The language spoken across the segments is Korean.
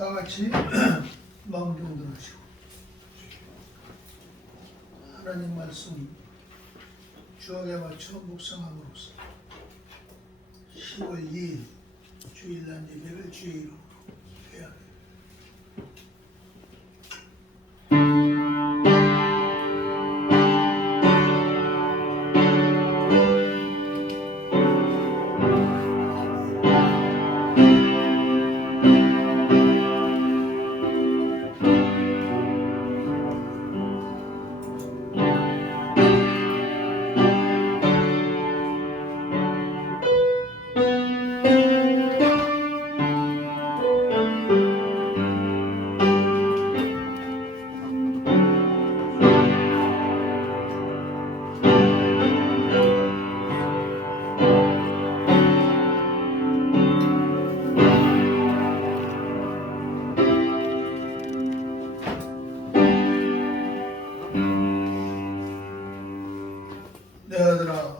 다 같이 마음 좀 들으시고 하나님 말씀 주역에 맞춰 묵상함으로써 10월 2일 주일날 예배를 주의 이름으로 해야 합니다. 내 아들아,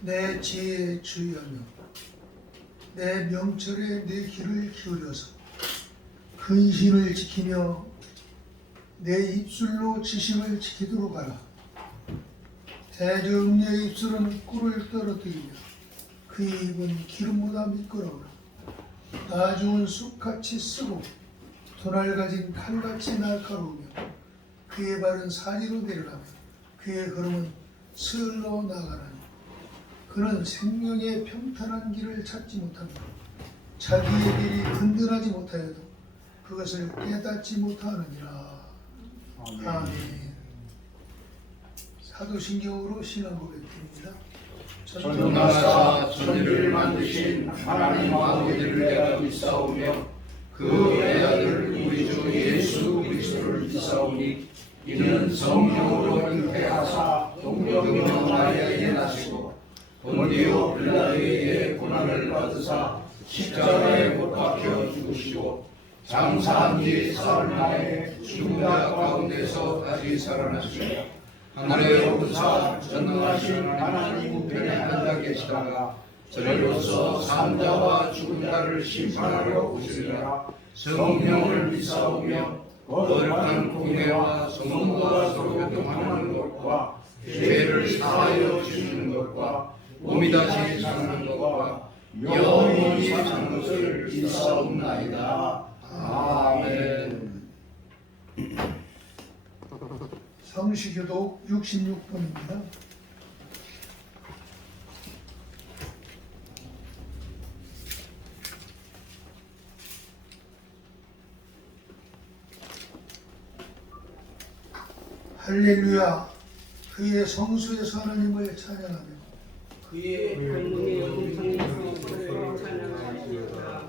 내 지혜에 주의하며 내 명철에 내 귀를 기울여서 근신을 지키며 내 입술로 지식을 지키도록 하라. 대저음녀의 입술은 꿀을 떨어뜨리며 그의 입은 기름보다 미끄러우라. 나중은 쑥같이 쓰고 도날 가진 칼같이 날카로우며 그의 발은 사지로 내려가며 그의 걸음은 스을로 나가라니. 그는 생명의 평탄한 길을 찾지 못합니다. 자기의 길이 든든하지 못하여도 그것을 깨닫지 못하느니라. 아멘. 사도신경으로 신앙 고백드립니다. 전능하사 천지를 만드신 하나님 아버지를 내가 믿사오며 그 외아들 우리 주 예수 그리스도를 믿사오니 이는 성령으로 잉태하사 동정녀 마리아에게 나시고 본디오 빌라도에 의해 고난을 받으사 십자가에 못 박혀 죽으시고 장사한 뒤 사흘 만에 죽은 자 가운데서 다시 살아나시고 하늘에 오르사 전능하신 하나님 우편에 앉아 계시다가 저리로서 산자와 죽은 자를 심판하러 오시리라. 성령을 믿사오며 거룩한 공회와 성도가 서로 교통하는 것과 죄를 사하여 주시는 것과 몸이 다시 사는 것과 영원히 사는 것을 믿사옵나이다. 아멘. 성시교독 66번입니다. 할렐루야. 그의 성수에서 하나님을 찬양하며 그의 권능의 영광에서 그를 찬양하시리로다.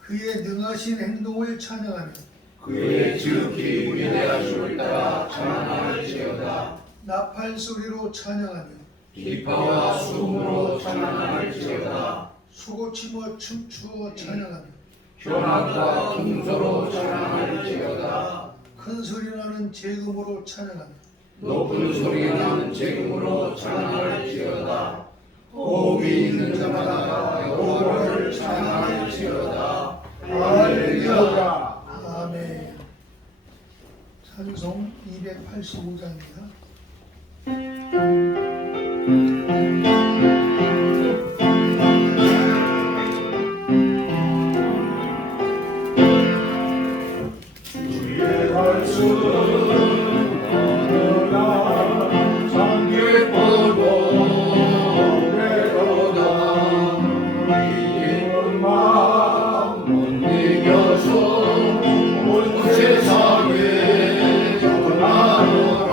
그의 능하신 행동을 찬양하며 그의 지극히 위대하심을 따라 찬양할지어다. 나팔 소리로 찬양하며 기파와 수음으로 찬양할지어다. 수고치며 춤추어 찬양하며 현악과 풍소로 찬양할지어다. 큰 소리 나는 재금으로 찬양하며 높은 소리 나는 재금으로 찬양할지어다. 호흡이 있는 자마다 여호와를 찬양할지어다. 할렐루야. 아멘. 찬송 285장입니다. 세상에 전하노라.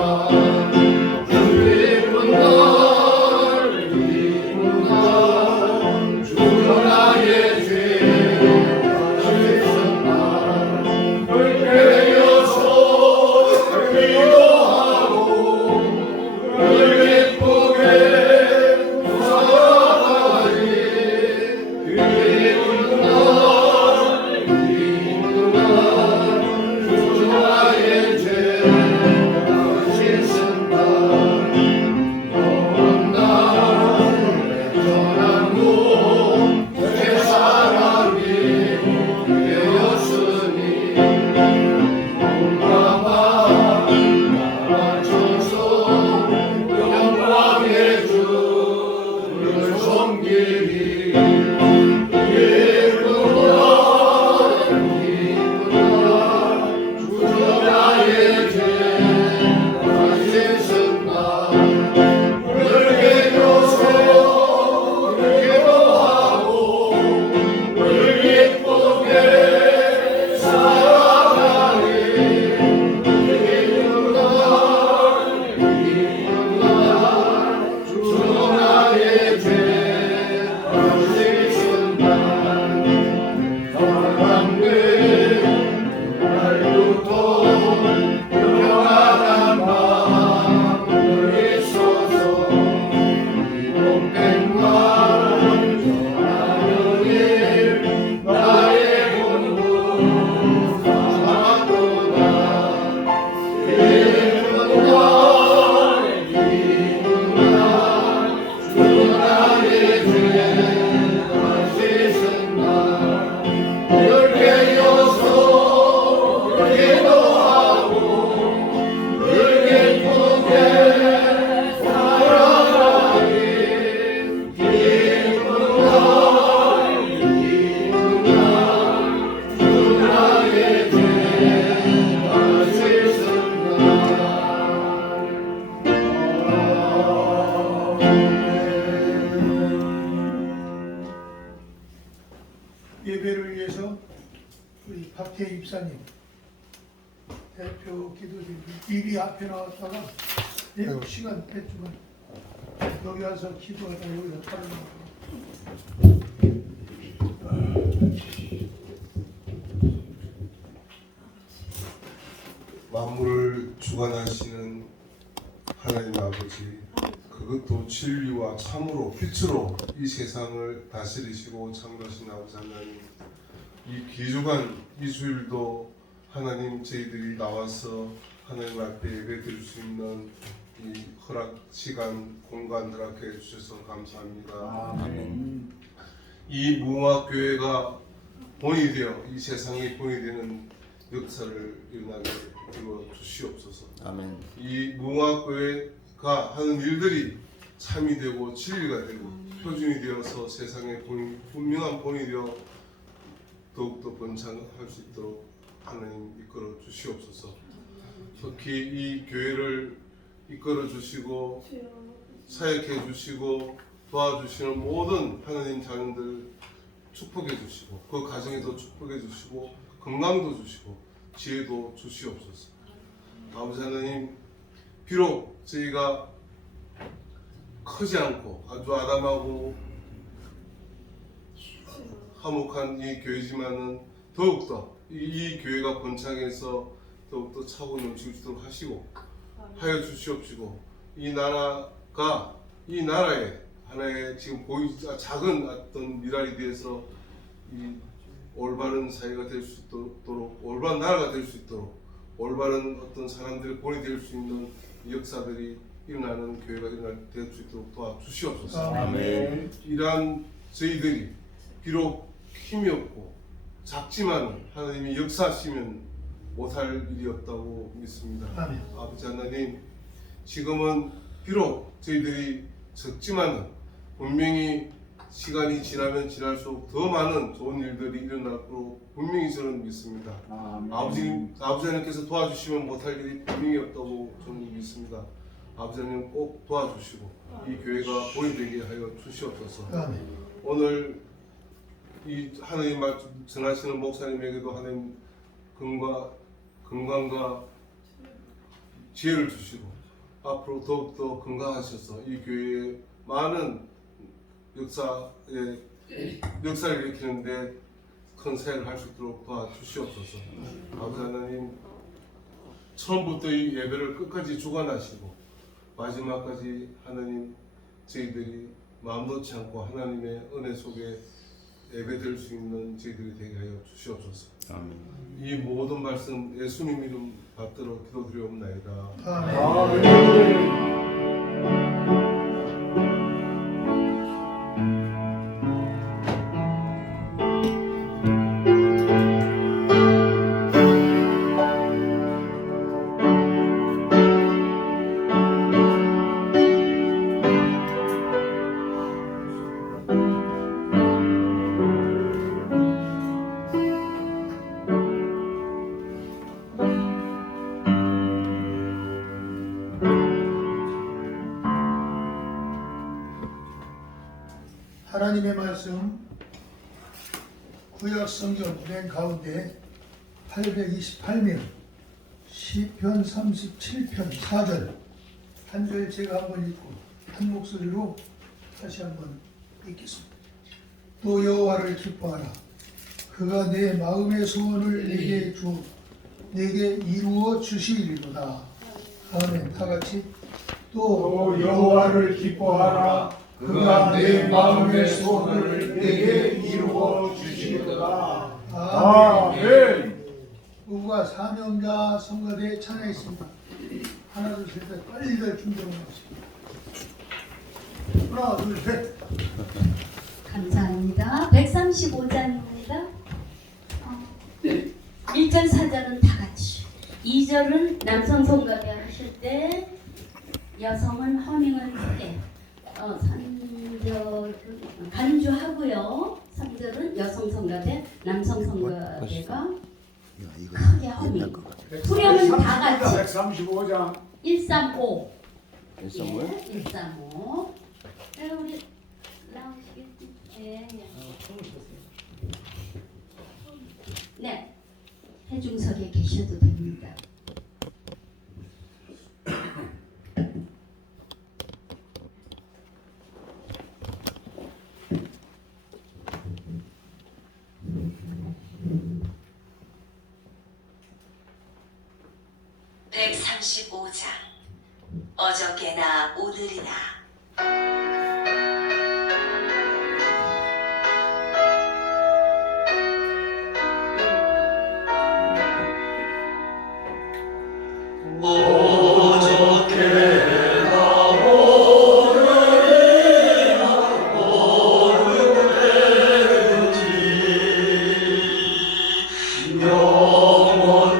박태 입사님 대표 기도드리고 미리 앞에 나왔다가 시간 뺐지만 여기 와서 기도하다 여기서 따르는 만물을 주관하시는 하나님 아버지, 그것도 진리와 참으로 빛으로 이 세상을 다스리시고 창조하신 아버지 하나님, 이 귀중한 이주일도 하나님 저희들이 나와서 하나님 앞에 예배드릴 수 있는 이 허락 시간 공간 허락해 주셔서 감사합니다. 아멘. 이 무궁화교회가 본이 되어 이 세상에 본이 되는 역사를 일어나게 이루어 주시옵소서. 아멘. 이 무궁화교회가 하는 일들이 참이 되고 진리가 되고 표준이 되어서 세상에 분명한 본이 되어 더욱더 번창할 수 있도록 하나님 이끌어 주시옵소서. 특히 이 교회를 이끌어 주시고 사역해 주시고 도와주시는 모든 하나님 자녀들 축복해 주시고 그 가정에도 축복해 주시고 건강도 주시고 지혜도 주시옵소서. 아버지 하나님, 비록 저희가 크지 않고 아주 아담하고 화목한 이 교회지만은 더욱더 이 교회가 번창해서 더욱더 차고 넘칠 수 있도록 하시고 하여 주시옵시고, 이 나라가 이 나라에 하나의 지금 보이지 작은 어떤 미랄이 되어서 이 올바른 사회가 될 수 있도록, 올바른 나라가 될 수 있도록, 올바른 어떤 사람들의 본이 될 수 있는 역사들이 일어나는 교회가 될 수 있도록 도와주시옵소서. 아멘. 이러한 저희들이 비록 힘이 없고 작지만 하나님이 역사하시면 못할 일이 없다고 믿습니다. 아멘. 아버지 하나님, 지금은 비록 저희들이 적지만 분명히 시간이 지나면 지날수록 더 많은 좋은 일들이 일어나고 분명히 저는 믿습니다. 아버지 하나님께서 도와주시면 못할 일이 분명히 없다고 저는 믿습니다. 아버지 하나님 꼭 도와주시고 이 교회가 본이 되게 하여 주시옵소서. 아멘. 오늘 이 하나님 말씀 전하시는 목사님에게도 하나님 건강과 지혜를 주시고 앞으로 더욱더 건강하셔서 이 교회에 많은 역사를 일으키는데 큰 사역을 할 수 있도록 도와주시옵소서. 아버지 하나님, 처음부터 이 예배를 끝까지 주관하시고 마지막까지 하나님 저희들이 마음 놓지 않고 하나님의 은혜 속에 예배드릴 수 있는 저희들이 되게 하여 주시옵소서. 아멘. 이 모든 말씀 예수님 이름 받들어 기도드리옵나이다. 아멘. 하나님의 말씀 구약 성경 맨 가운데 828면 시편 37편 4절 한 절 제가 한번 읽고 한 목소리로 다시 한번 읽겠습니다. 또 여호와를 기뻐하라. 그가 내 마음의 소원을 내게 이루어 주시리로다. 아멘. 다 같이 또 여호와를 기뻐하라. 그가 내 마음의 소원을 내게 이루어 주시리로다. 아멘. 부부가 사명자 성가대에 찬양했습니다. 하나 둘 셋 빨리들 준비하고 나왔습니다. 하나 둘 셋. 감사합니다. 135장입니다. 1절 4절은 다 같이, 2절은 남성 성가대 하실 때 여성은 허밍을 크게 3절은 간주하고요. 3절은 여성 성가대, 남성 성가대가 크게 허밍. 후렴은 다 같이 135장 135. 135. 네, 135. 네, 우리 나오시겠지? 네. 네. 해중석에 계셔도 됩니다. (135장) 어저께나 오늘이나 영원토록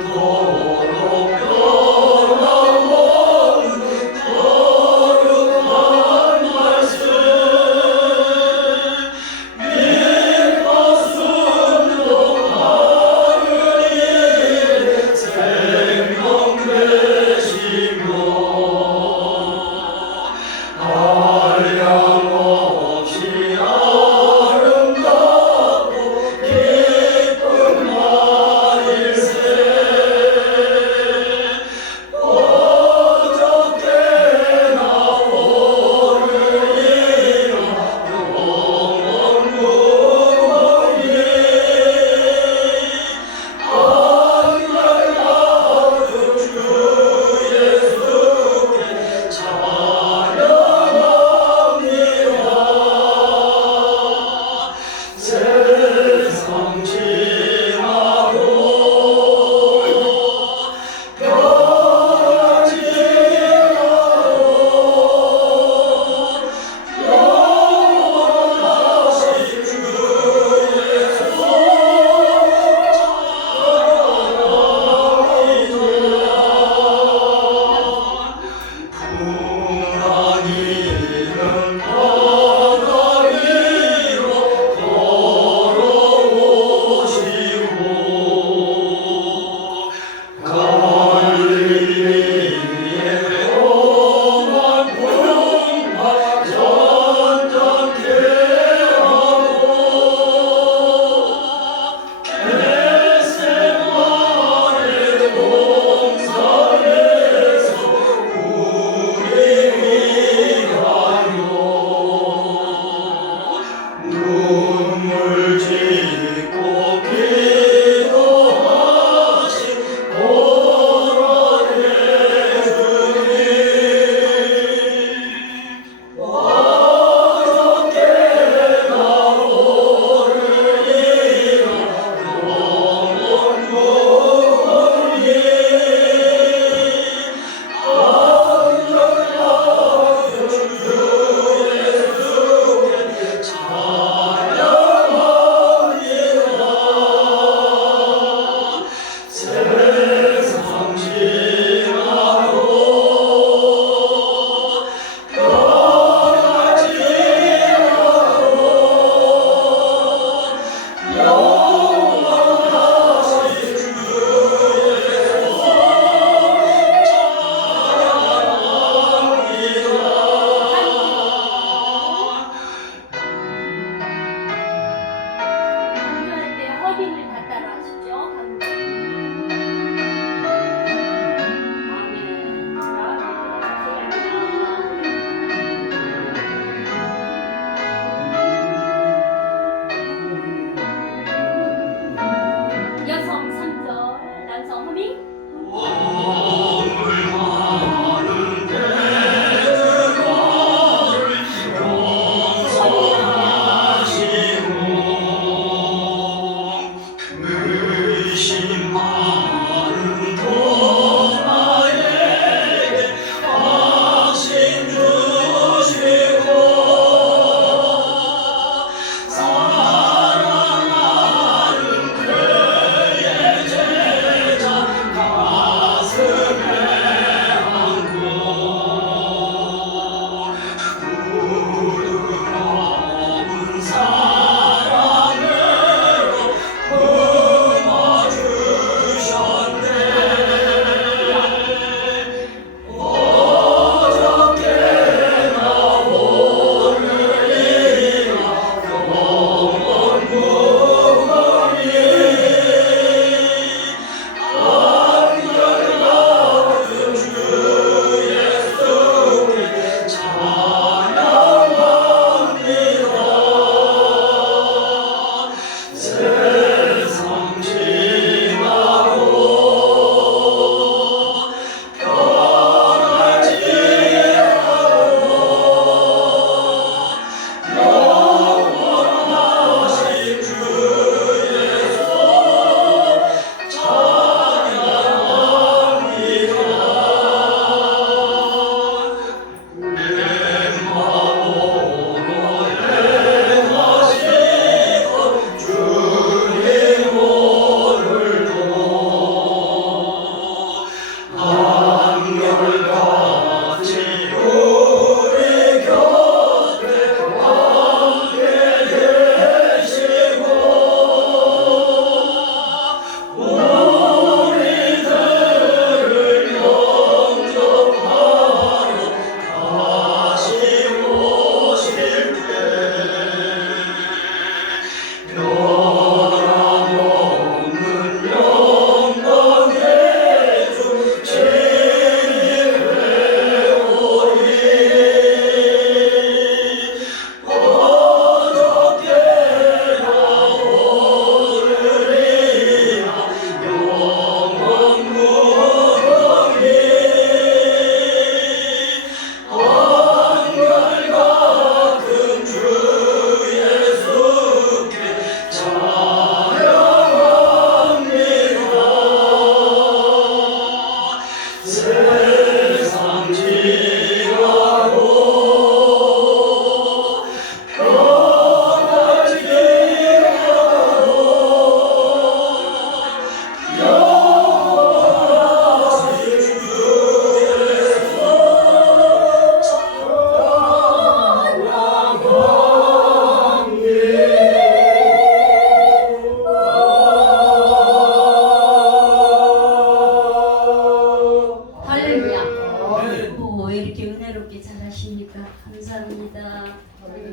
감사합니다.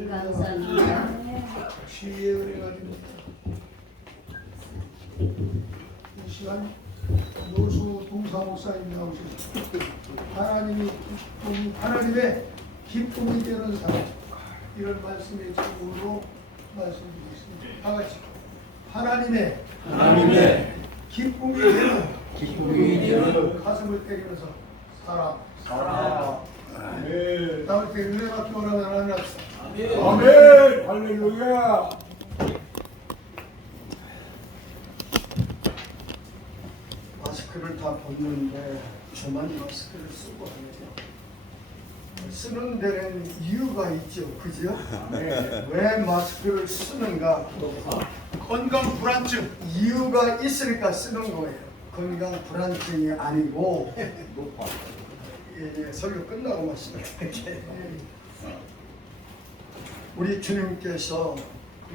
감사합니다. 주의 은혜가 됩니다. 이 시간 노수 동사 목사님 나오셨습니다. 하나님의 기쁨이 되는 사람, 이런 말씀의 제목으로 말씀드리겠습니다. 다 같이 하나님의 기쁨이 되는 가슴을 때리면서 사람. 아멘. 다음 때 은혜가 떠나는 하나님 합시다. 아멘. 할렐루야. 마스크를 다 벗는데 저만 마스크를 쓰고 다녀요. 쓰는 데는 이유가 있죠, 그죠? 왜 마스크를 쓰는가? 건강 불안증. 이유가 있으니까 쓰는 거예요. 건강 불안증이 아니고. 예, 설교 끝나고 말씀드릴게요. 우리 주님께서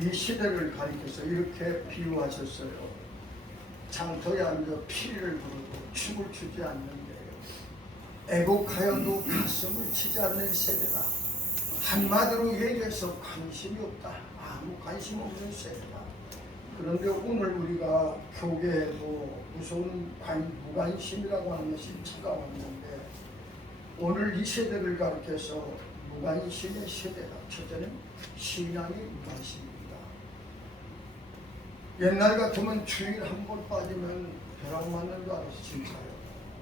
이 시대를 가리켜서 이렇게 비유하셨어요. 장터에 앉아 피를 부르고 춤을 추지 않는데요. 애곡하여도 가슴을 치지 않는 세대다. 한마디로 얘기해서 관심이 없다. 아무 관심 없는 세대다. 그런데 오늘 우리가 교계에도 무서운 무관심이라고 하는 것이 찾아왔는데, 오늘 이 세대를 가리켜서 무관심의 세대다. 첫째는 신앙의 무관심입니다. 옛날 같으면 주일 한 번 빠지면 벼락 맞는 줄 알았어. 진짜요.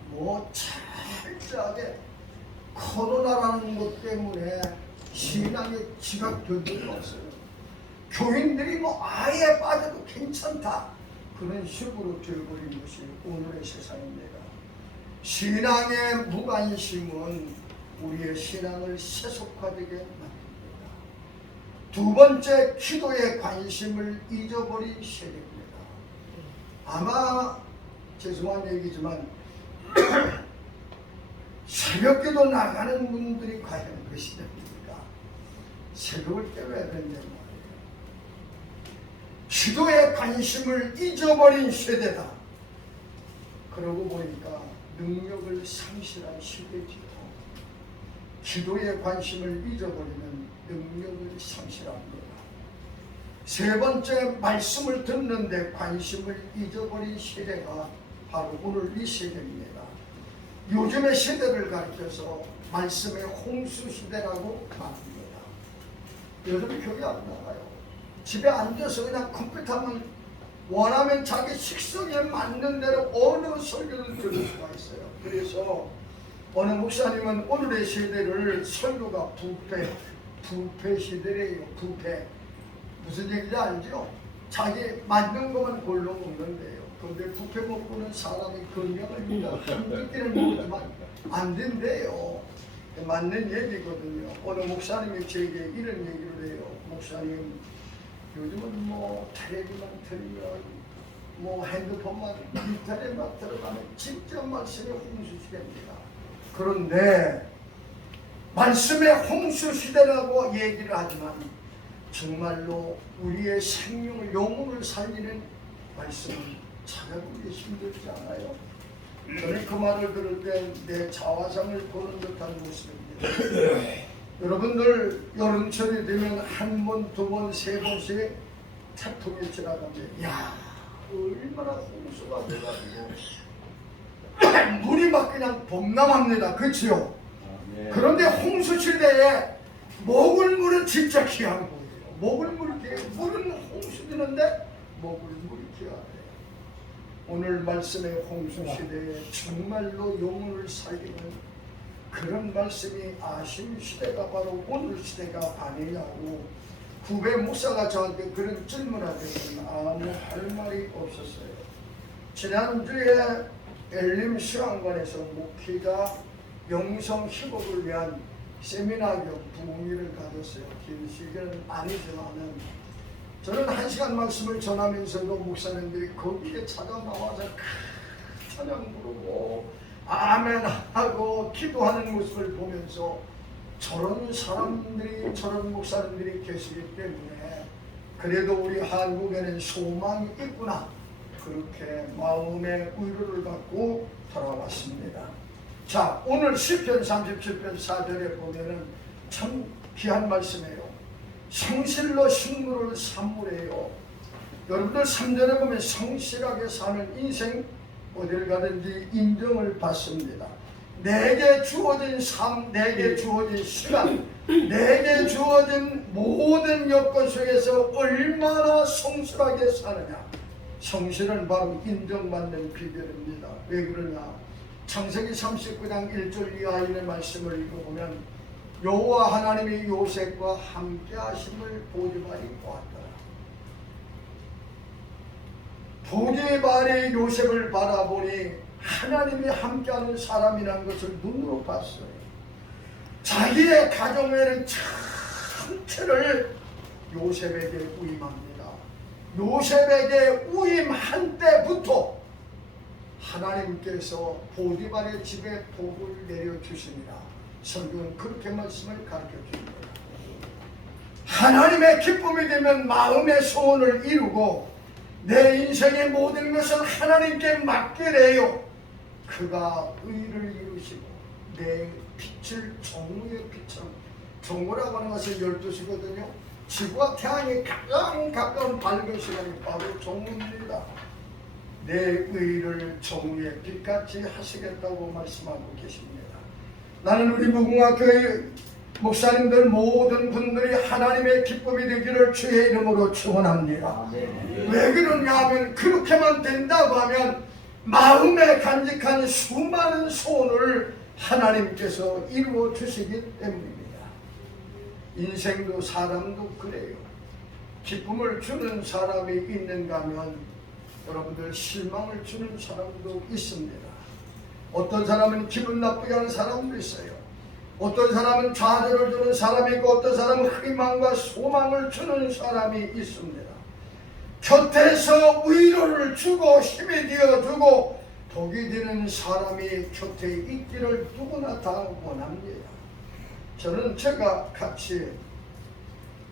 뭐 철저하게 코로나라는 것 때문에 신앙에 지각될 일이 없어요. 교인들이 뭐 아예 빠져도 괜찮다, 그런 식으로 되어버린 것이 오늘의 세상입니다. 신앙의 무관심은 우리의 신앙을 세속화되게 만듭니다. 두 번째, 기도의 관심을 잊어버린 세대입니다. 아마 죄송한 얘기지만 새벽기도 나가는 분들이 과연 몇 시대입니까? 새벽을 깨워야 된다는 말이에요. 기도의 관심을 잊어버린 세대다. 그러고 보니까 능력을 상실한 시대지요. 기도의 관심을 잊어버리면 능력을 상실합니다. 세 번째, 말씀을 듣는데 관심을 잊어버린 세대가 바로 오늘 이 세대입니다. 요즘의 세대를 가리켜서 말씀의 홍수 시대라고 말합니다. 요즘 교회 안 나가요. 집에 앉아서 그냥 컴퓨터만 원하면 자기 식성에 맞는 대로 어느 설교를 들을 수가 있어요. 그래서 어느 목사님은 오늘의 세대를 설교가 부패 시대래요. 부패. 무슨 얘기인지 알죠? 자기 맞는 것만 골로 먹는데요. 그런데 부패 먹고는 사람이 건강합니다. 한끼는 먹지만 안 된대요. 맞는 얘기거든요. 어느 목사님이 제게 이런 얘기를 해요. 목사님, 요즘은 뭐 텔레비만 틀면 뭐 핸드폰만 인터넷만 들어가면 진짜 말씀의 홍수 시대입니다. 그런데 말씀의 홍수 시대라고 얘기를 하지만 정말로 우리의 생명을, 영혼을 살리는 말씀을 찾아보기 힘들지 않아요? 저는 그 말을 들을 때 내 자화상을 보는 듯한 모습입니다. 여러분들 여름철이 되면 한 번, 두 번, 세 번씩 태풍이 지나가면 야, 얼마나 홍수가 돼가지고 물이 막 그냥 범람합니다. 그렇죠? 그런데 홍수 시대에 먹을 물은 진짜 귀한 거예요. 먹을 물은 홍수 되는데 먹을 물이 귀하대요. 오늘 말씀의 홍수 시대에 정말로 영혼을 살리는 그런 말씀이 아쉬운 시대가 바로 오늘 시대가 아니냐고 후배 목사가 저한테 그런 질문을 하더니 아무 할 말이 없었어요. 지난주에 엘림 수양관에서 목회자 영성 희복을 위한 세미나 겸 부흥회를 가졌어요. 긴 시간은 아니지만은 저는 1시간 말씀을 전하면서도 목사님들이 거기에 찾아 나와서 찬양 부르고 아멘하고 기도하는 모습을 보면서 저런 사람들이, 저런 목사님들이 계시기 때문에 그래도 우리 한국에는 소망이 있구나, 그렇게 마음의 위로를 받고 돌아왔습니다. 자, 오늘 시편 37편 4절에 보면은 참 귀한 말씀이에요. 성실로 식물을 삼으래요. 여러분들 3절에 보면 성실하게 사는 인생 어딜 가든지 인정을 받습니다. 내게 주어진 삶, 내게 주어진 시간, 내게 주어진 모든 여건 속에서 얼마나 성실하게 사느냐. 성실은 바로 인정받는 비결입니다. 왜 그러냐? 창세기 39장 1절 이하에 있는 말씀을 읽어보면 여호와 하나님이 요셉과 함께 하심을 보디발이 보았더라. 보디발이 요셉을 바라보니 하나님이 함께하는 사람이라는 것을 눈으로 봤어요. 자기의 가정에는 전체를 요셉에게 위임합니다. 요셉에게 위임한 때부터 하나님께서 보디발의 집에 복을 내려주십니다. 성경은 그렇게 말씀을 가르쳐줍니다. 하나님의 기쁨이 되면 마음의 소원을 이루고 내 인생의 모든 것을 하나님께 맡기래요. 그가 의를 이루시고 내 빛을 정오의 빛처럼, 정오라고 하는 것은 12시거든요. 지구와 태양이 가장 가까운 밝은 시간이 바로 정오입니다. 내 의를 정오의 빛같이 하시겠다고 말씀하고 계십니다. 나는 우리 무궁화교회 목사님들 모든 분들이 하나님의 기쁨이 되기를 주의 이름으로 축원합니다. 왜 그러냐 하면 그렇게만 된다고 하면 마음에 간직한 수많은 소원을 하나님께서 이루어 주시기 때문입니다. 인생도 사람도 그래요. 기쁨을 주는 사람이 있는가 하면 여러분들 실망을 주는 사람도 있습니다. 어떤 사람은 기분 나쁘게 하는 사람도 있어요. 어떤 사람은 좌절을 주는 사람이 있고 어떤 사람은 희망과 소망을 주는 사람이 있습니다. 곁에서 위로를 주고 힘이 되어주고 복이 되는 사람이 곁에 있기를 누구나 다 원합니다. 저는 제가 같이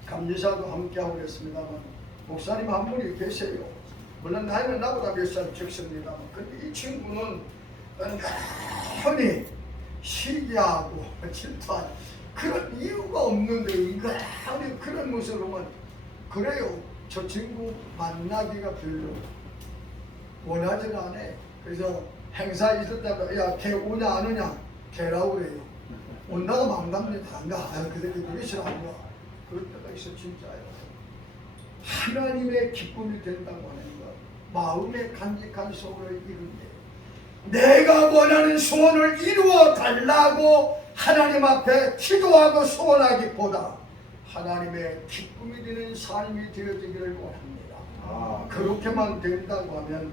감리사도 함께하고 그랬습니다만 목사님 한 분이 계세요. 물론 나이는 나보다 몇 살 적습니다만 근데 이 친구는 흔히 시기하고 질투하는 그런 이유가 없는데 은근히 그런 모습을 보면 그래요. 저 친구 만나기가 별로 원하지는 않아. 그래서 행사 있을 때마다 야 걔 오냐 안 오냐 걔라고 그래요. 온다고 망답니다. 안 가. 그게 싫어 안 가. 그럴 때가 있어 진짜요. 하나님의 기쁨이 된다고 하는 것, 마음에 간직한 소원을 이룬데 내가 원하는 소원을 이루어 달라고 하나님 앞에 기도하고 소원하기보다 하나님의 기쁨이 되는 삶이 되어지기를 원합니다. 그렇게만 된다고 하면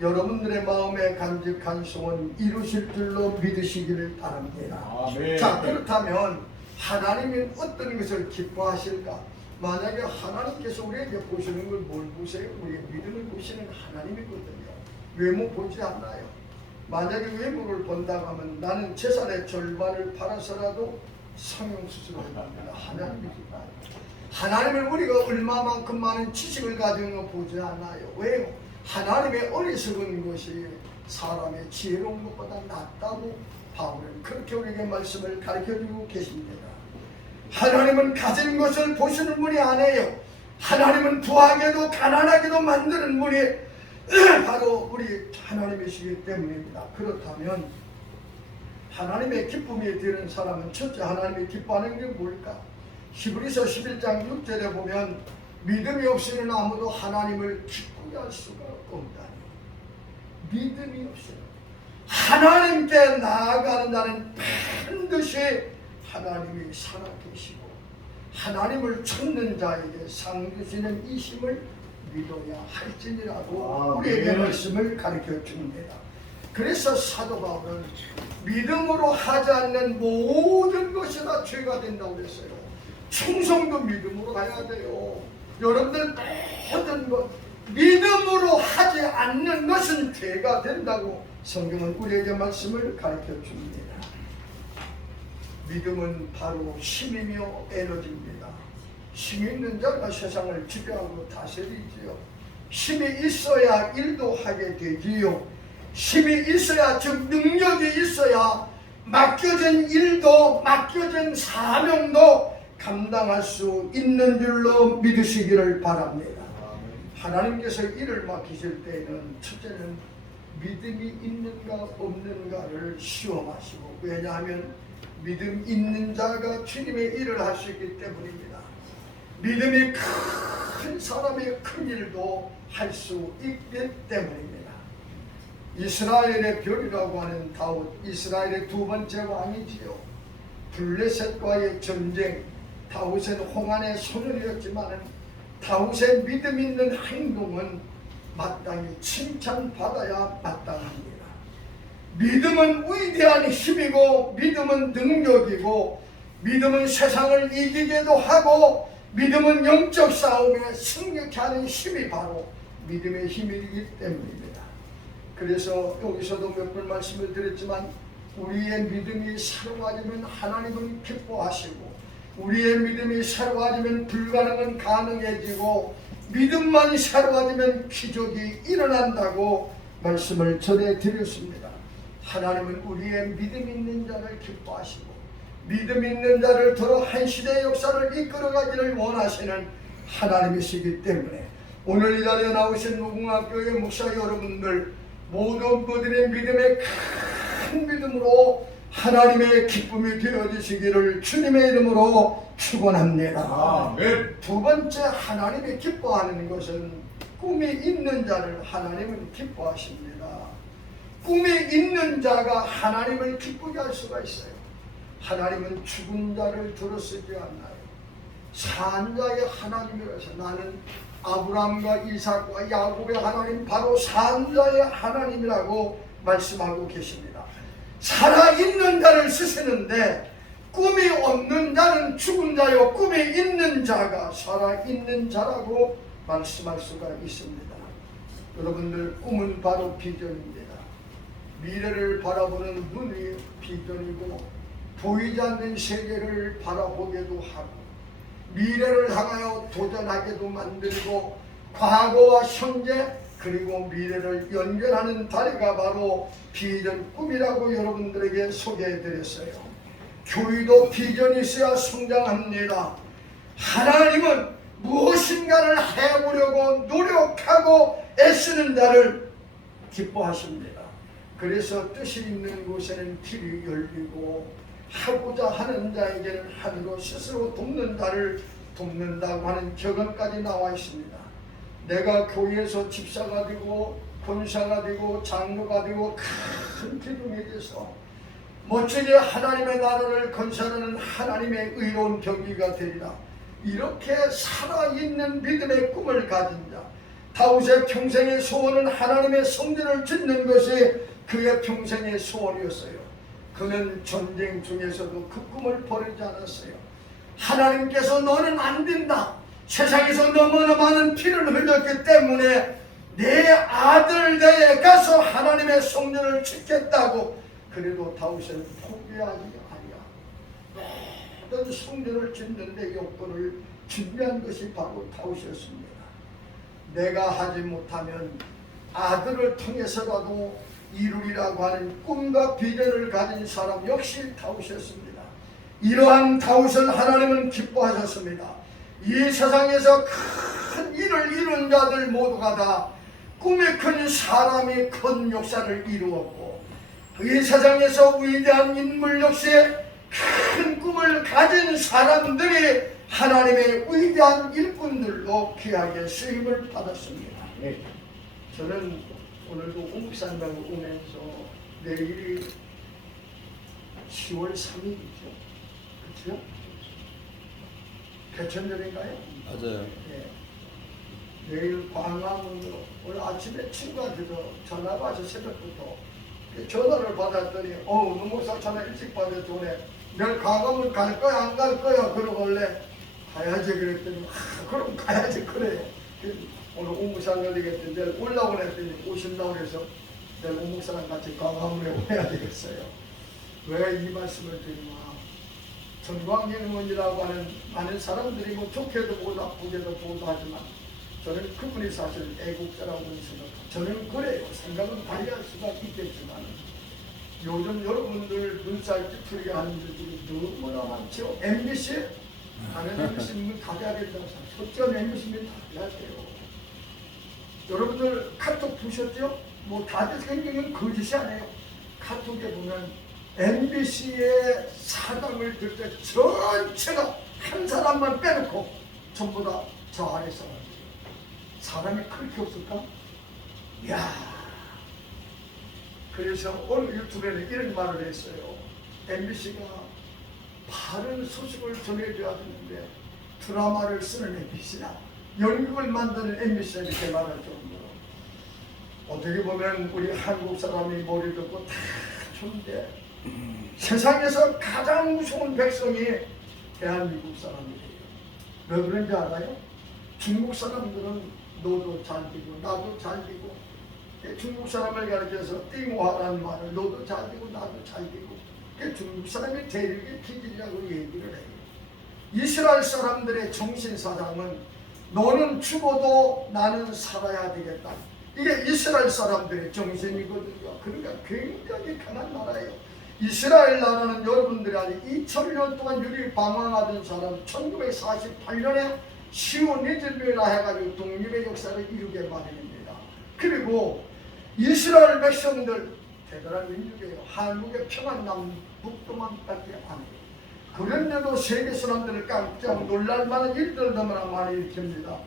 여러분들의 마음에 간직한 소원 이루실 줄로 믿으시기를 바랍니다. 자, 그렇다면 하나님이 어떤 것을 기뻐하실까? 만약에 하나님께서 우리에게 보시는 걸 뭘 보세요? 우리의 믿음을 보시는 하나님이거든요. 외모 보지 않나요? 만약에 외모를 본다고 하면 나는 재산의 절반을 팔아서라도 성형수술을 합니다. 하나님이 기뻐요. 하나님을 우리가 얼마만큼 많은 지식을 가지는 거 보지 않아요. 왜요? 하나님의 어리석은 것이 사람의 지혜로운 것보다 낫다고 바울은 그렇게 우리에게 말씀을 가르쳐주고 계십니다. 하나님은 가진 것을 보시는 분이 아니에요. 하나님은 부하게도 가난하게도 만드는 분이 바로 우리 하나님이시기 때문입니다. 그렇다면 하나님의 기쁨이 되는 사람은 첫째 하나님이 기뻐하는 게 뭘까? 히브리서 11장 6절에 보면 믿음이 없이는 아무도 하나님을 기쁘게 할 수가 없다니. 믿음이 없이는 하나님께 나아가는 자는 반드시 하나님이 살아계시고 하나님을 찾는 자에게 상 주시는 이심을 믿어야 할지니라고 우리에게 말씀을 가르쳐 줍니다. 그래서 사도 바울은 믿음으로 하지 않는 모든 것이 다 죄가 된다고 그랬어요. 충성도 믿음으로 가야 돼요. 여러분들 모든 것 믿음으로 하지 않는 것은 죄가 된다고 성경은 우리에게 말씀을 가르쳐 줍니다. 믿음은 바로 힘이며 에너지입니다. 힘이 있는 자가 세상을 지배하고 다스리지요. 힘이 있어야 일도 하게 되지요. 힘이 있어야 즉 능력이 있어야 맡겨진 일도 맡겨진 사명도 감당할 수 있는 줄로 믿으시기를 바랍니다. 하나님께서 일을 맡기실 때에는 첫째는 믿음이 있는가 없는가를 시험하시고, 왜냐하면 믿음 있는 자가 주님의 일을 할 수 있기 때문입니다. 믿음이 큰 사람의 큰 일도 할 수 있기 때문입니다. 이스라엘의 별이라고 하는 다윗, 이스라엘의 두 번째 왕이지요. 블레셋과의 전쟁, 다윗은 홍한의 소년이었지만 다윗의 믿음 있는 행동은 마땅히 칭찬받아야 마땅합니다. 믿음은 위대한 힘이고, 믿음은 능력이고, 믿음은 세상을 이기게도 하고, 믿음은 영적 싸움에 승리케 하는 힘이 바로 믿음의 힘이기 때문입니다. 그래서 여기서도 몇 번 말씀을 드렸지만, 우리의 믿음이 새로워지면 하나님은 기뻐하시고, 우리의 믿음이 새로워지면 불가능은 가능해지고, 믿음만 새로워지면 기적이 일어난다고 말씀을 전해드렸습니다. 하나님은 우리의 믿음 있는 자를 기뻐하시고, 믿음 있는 자를 더러 한 시대의 역사를 이끌어가기를 원하시는 하나님이시기 때문에, 오늘 이 자리에 나오신 무궁화교회 목사 여러분들 모든 분들의 믿음의 큰 믿음으로 하나님의 기쁨이 되어지시기를 주님의 이름으로 축원합니다. 두 번째, 하나님이 기뻐하는 것은 꿈이 있는 자를 하나님은 기뻐하십니다. 꿈이 있는 자가 하나님을 기쁘게 할 수가 있어요. 하나님은 죽은 자를 들어쓰지 않나요? 산 자의 하나님이라서, 나는 아브라함과 이삭과 야곱의 하나님, 바로 산 자의 하나님이라고 말씀하고 계십니다. 살아있는 자를 쓰시는데, 꿈이 없는 자는 죽은 자요, 꿈이 있는 자가 살아있는 자라고 말씀할 수가 있습니다. 여러분들, 꿈은 바로 비전입니다. 미래를 바라보는 눈이 비전이고, 보이지 않는 세계를 바라보게도 하고, 미래를 향하여 도전하게도 만들고, 과거와 현재 그리고 미래를 연결하는 다리가 바로 비전, 꿈이라고 여러분들에게 소개해드렸어요. 교회도 비전이 있어야 성장합니다. 하나님은 무엇인가를 해보려고 노력하고 애쓰는 자를 기뻐하십니다. 그래서 뜻이 있는 곳에는 길이 열리고, 하고자 하는 자에게는 하늘로 스스로 돕는 자를 돕는다고 하는 격언까지 나와 있습니다. 내가 교회에서 집사가 되고 권사가 되고 장로가 되고 큰 기둥이 돼서 멋지게 하나님의 나라를 건설하는 하나님의 의로운 경비가 되리라. 이렇게 살아있는 믿음의 꿈을 가진 자, 다윗의 평생의 소원은 하나님의 성전을 짓는 것이 그의 평생의 소원이었어요. 그는 전쟁 중에서도 그 꿈을 버리지 않았어요. 하나님께서 너는 안 된다, 세상에서 너무나 많은 피를 흘렸기 때문에 내 아들에게 가서 하나님의 성전을 짓겠다고, 그래도 다윗은 포기하지 아니야. 모든 성전을 짓는 데 여건을 준비한 것이 바로 다윗이었습니다. 내가 하지 못하면 아들을 통해서라도 이루리라고 하는 꿈과 비전을 가진 사람 역시 다윗이었습니다. 이러한 다윗을 하나님은 기뻐하셨습니다. 이 세상에서 큰 일을 이룬 자들 모두가 다 꿈이 큰 사람이 큰 역사를 이루었고, 이 세상에서 위대한 인물 역시 큰 꿈을 가진 사람들이 하나님의 위대한 일꾼들로 귀하게 쓰임을 받았습니다. 저는 오늘도 옥산당을 오면서 내일이 10월 3일이죠. 그렇죠? 개천절인가요? 맞아요. 네. 내일 광화문으로 오늘 아침에 친구한테도 전화가 와서 새벽부터 전화를 받았더니 노목사 전화 일찍 받았더니 내일 광화문 갈 거야 안 갈 거야? 그러고 원래 가야지 그랬더니 그럼 가야지 그래요. 오늘 오목사가 되겠더니 내일 올라오라 했더니 오신다고 해서 내일 오목사랑 같이 광화문에 와야 되겠어요. 왜 이 말씀을 드리나? 전광일문이라고 하는 많은 사람들이 뭐 좋게도 보고 나쁘게도 보고 하지만 저는 그분이 사실 애국자라고 생각합니다. 저는 그래요. 생각은 달리할 수가 있겠지만 요즘 여러분들 눈살 찌푸리게 하는 분들이 너무나 많죠. MBC 나는 MBC는 다 돼야 된다고 생각해요. 첫째 MBC는 다 돼야 돼요. 여러분들 카톡 보셨죠? 뭐 다들 생기는 거짓이 아니에요. 카톡에 보면 MBC의 사강을 들 때 전체가 한 사람만 빼놓고 전부 다 저 아래 사람이 그렇게 없을까? 이야. 그래서 오늘 유튜브에는 이런 말을 했어요. MBC가 바른 소식을 전해줘야 되는데 드라마를 쓰는 MBC나 연극을 만드는 MBC나 이렇게 말할 정도로 어떻게 보면 우리 한국 사람이 머리 듣고 다 좋은데 세상에서 가장 무서운 백성이 대한민국 사람이에요. 왜 그런지 알아요? 중국 사람들은 너도 잘 되고 나도 잘 되고 중국 사람을 가르쳐서 띵화라는 말을 너도 잘 되고 나도 잘 되고 중국 사람이 대륙의 기질이라고 얘기를 해요. 이스라엘 사람들의 정신사상은 너는 죽어도 나는 살아야 되겠다. 이게 이스라엘 사람들의 정신이거든요. 그러니까 굉장히 강한 나라예요. 이스라엘 나라는 여러분들이 아직 2000년 동안 유리 방황하던 사람 1948년에 시오니즘이라 해가지고 독립의 역사를 이루게 마련입니다. 그리고 이스라엘 백성들 대단한 민족이에요. 한국의 평안 남북도만밖에 안 해요. 그런데도 세계 사람들을 깜짝 놀랄만한 일들 너무나 많이 일으킵니다.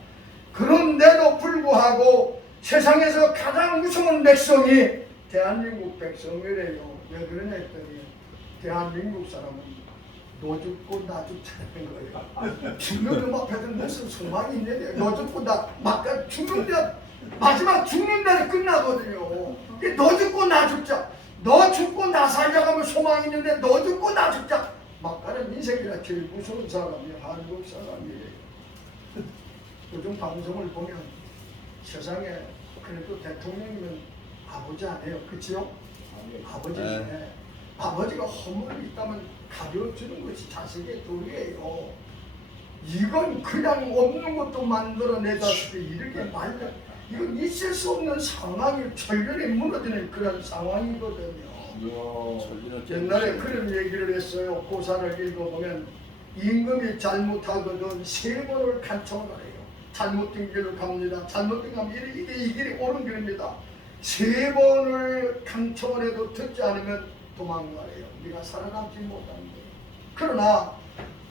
그런데도 불구하고 세상에서 가장 무서운 백성이 대한민국 백성이래요. 왜 그러냐 했더니 대한민국 사람은 너 죽고 나 죽자는 거예요. 죽는 그 앞에서 무슨 소망이 있는데 너 죽고 나 막 죽는 데 마지막 죽는 데는 끝나거든요. 너 죽고 나 죽자. 너 죽고 나 살자 하면 소망이 있는데 너 죽고 나 죽자. 막가는 인생이라 제일 무서운 사람이 한국 사람이에요. 요즘 방송을 보면 세상에 그래도 대통령이면 아버지 아니에요. 그치요? 아버지인데 아버지가 허물이 있다면 가려주는 것이 자식의 도리예요. 이건 그냥 없는 것도 만들어내다시피 이렇게 말려 이건 있을 수 없는 상황이 철면이 무너지는 그런 상황이거든요. 옛날에 그런 얘기를 했어요. 고사를 읽어보면 임금이 잘못하거든 3번을 간청을 해요. 잘못된 길로 갑니다. 잘못된 가면 이게 이 길이 옳은 길입니다. 3번을 간청을 해도 듣지 않으면 도망가래요. 네가 살아남지 못한대. 그러나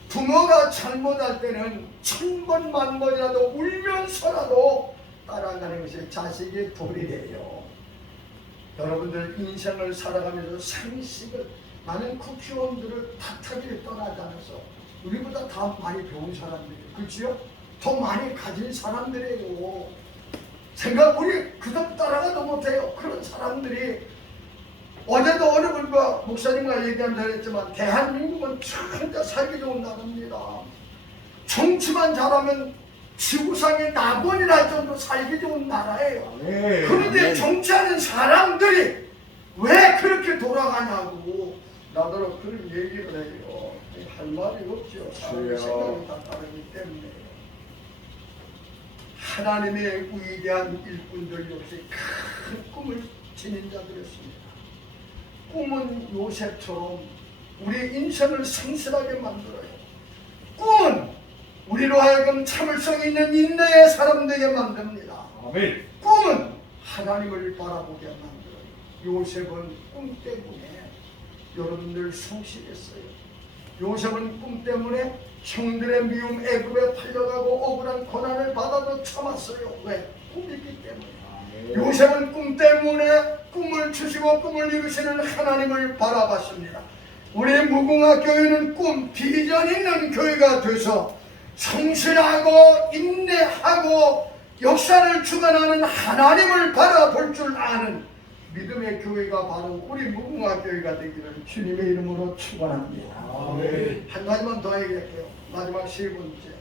부모가 잘못할 때는 1000번 만번이라도 울면서라도 따라가는 것이 자식의 도리래요. 여러분들 인생을 살아가면서 상식을 나는 국회의원들을 탓하기를 떠나지 않아서 우리보다 다 많이 배운 사람들이에요. 그렇지요? 더 많이 가진 사람들이에요. 생각 우리 그다음 따라가도 못해요. 그런 사람들이 어제도 어느 분과 목사님과 얘기하면 잘했지만 대한민국은 진짜 살기 좋은 나라입니다. 정치만 잘하면 지구상의 낙원이라 정도 살기 좋은 나라예요. 그런데 정치하는 사람들이 왜 그렇게 돌아가냐고 나더러 그런 얘기를 해요. 할 말이 없죠. 사람의 생각이 다 다르기 때문에. 하나님의 위대한 일꾼들 역시 큰 꿈을 지닌 자들이었습니다. 꿈은 요셉처럼 우리의 인생을 성실하게 만들어요. 꿈은 우리로 하여금 참을성 있는 인내의 사람 되게 만듭니다. 아멘. 꿈은 하나님을 바라보게 만들어요. 요셉은 꿈 때문에 여러분들 성실했어요. 요셉은 꿈 때문에 형들의 미움 애굽에 팔려가고 억울한 고난을 받아도 참았어요. 왜? 꿈이 있기 때문에. 요셉은 꿈 때문에 꿈을 주시고 꿈을 이루시는 하나님을 바라봤습니다. 우리 무궁화 교회는 꿈, 비전 있는 교회가 돼서 성실하고 인내하고 역사를 주관하는 하나님을 바라볼 줄 아는 믿음의 교회가 바로 우리 무궁화 교회가 되기를 주님의 이름으로 축원합니다. 한 가지만 더 얘기할게요. 마지막 3번째.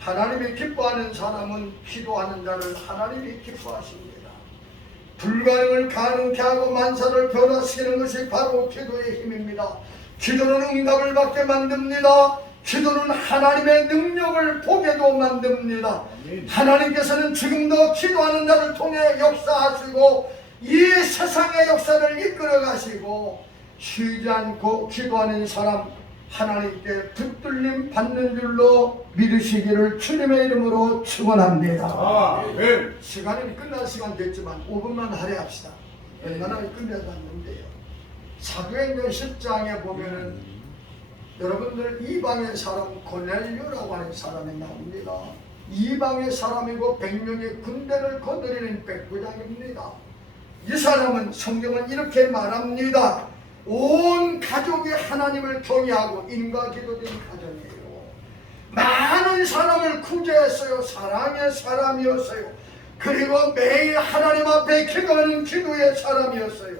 하나님이 기뻐하는 사람은 기도하는 자를 하나님이 기뻐하십니다. 불가능을 가능케 하고 만사를 변화시키는 것이 바로 기도의 힘입니다. 기도는 응답을 받게 만듭니다. 기도는 하나님의 능력을 보게도 만듭니다. 하나님께서는 지금도 기도하는 자를 통해 역사하시고 이 세상의 역사를 이끌어 가시고 쉬지 않고 기도하는 사람 하나님께 붙들림 받는 줄로 믿으시기를 주님의 이름으로 축원합니다. 아멘. 시간이 끝날 시간 됐지만 5분만 할애합시다. 얼마나 끝내봤는데요. 사도행전 10장에 보면은 여러분들 이방의 사람 고넬료라고 하는 사람이 나옵니다. 이방의 사람이고 100명의 군대를 거느리는 백부장입니다. 이 사람은 성경은 이렇게 말합니다. 온 가족이 하나님을 경외하고 인과기도된 가정이에요. 많은 사람을 구제했어요. 사랑의 사람이었어요. 그리고 매일 하나님 앞에 기도하는 기도의 사람이었어요.